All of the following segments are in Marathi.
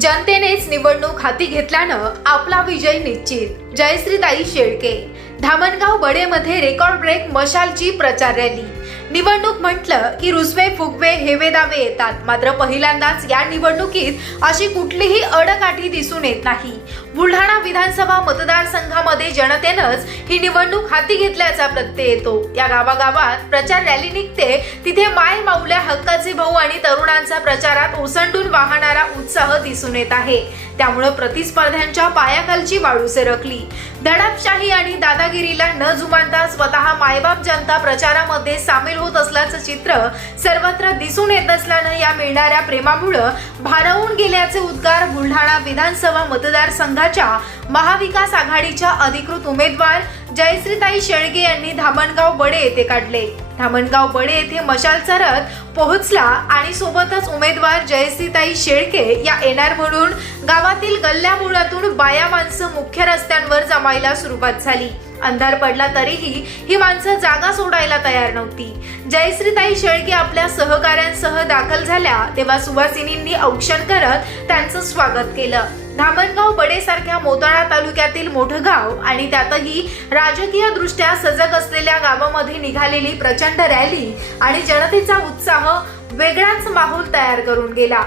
जनतेनेच निवडणूक हाती घेतल्यानं आपला विजय निश्चित. जयश्रीताई शेळके. धामणगाव बडेमध्ये रेकॉर्ड ब्रेक मशालची प्रचार रॅली निवडणूक म्हटलं की रुसवे फुगवे हेवे दावे येतात. मात्र पहिल्यांदाच या निवडणुकीत अशी कुठलीही अडकाठी दिसून येत नाही. बुलढाणा विधानसभा मतदारसंघामध्ये जनतेनंच ही निवडणूक हाती घेतल्याचा प्रत्यय येतो. या गावागावात प्रचार रॅली निघते. तिथे माय माऊल्या हक्काचे भाऊ आणि तरुणांचा प्रचारात ओसंडून वाहणारा उत्साह दिसून येत आहे. त्यामुळं प्रतिस्पर्ध्यांच्या पायाखालची वाळू सरकली दडपशाही आणि दादागिरीला न जुमानता स्वतः मायबाप जनता प्रचारामध्ये सामील होत असल्याचं चित्र सर्वत्र दिसून येत असल्यानं या मिळणाऱ्या प्रेमामुळं भारावून गेल्याचे उद्गार बुलढाणा विधानसभा मतदारसंघाच्या महाविकास आघाडीच्या अधिकृत उमेदवार जयश्रीताई शेळगे यांनी धामणगाव बडे येथे काढले. धामणगाव बडे येथे मशाल चरत पोहोचला आणि सोबतच उमेदवार जयश्रीताई शेळके या येणार म्हणून गावातील गल्ल्यामुळातून बाया माणसं मुख्य रस्त्यांवर जमायला सुरुवात झाली. अंधार पडला तरीही ही माणसं जागा सोडायला तयार नव्हती. जयश्रीताई शेळके आपल्या सहकाऱ्यांसह दाखल झाल्या तेव्हा सुवासिनींनी औक्षण करत त्यांचं स्वागत केलं. धामणगाव बडेसारख्या मोताळा तालुक्यातील मोठं गाव आणि त्यातही राजकीय दृष्ट्या सजग असलेल्या गावामध्ये निघालेली प्रचंड रॅली आणि जनतेचा उत्साह वेगळाच माहोल तयार करून गेला.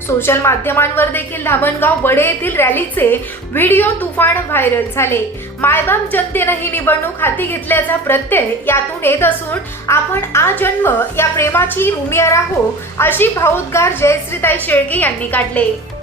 सोशल माध्यमांवर देखील धामणगाव बडे येथील रॅलीचे व्हिडिओ तुफान व्हायरल झाले. मायबाप जनतेनं ही निवडणूक हाती घेतल्याचा प्रत्यय यातून येत असून आपण आ जन्म या प्रेमाची ऋणी राहो अशी भावोद्गार जयश्रीताई शेळके यांनी काढले.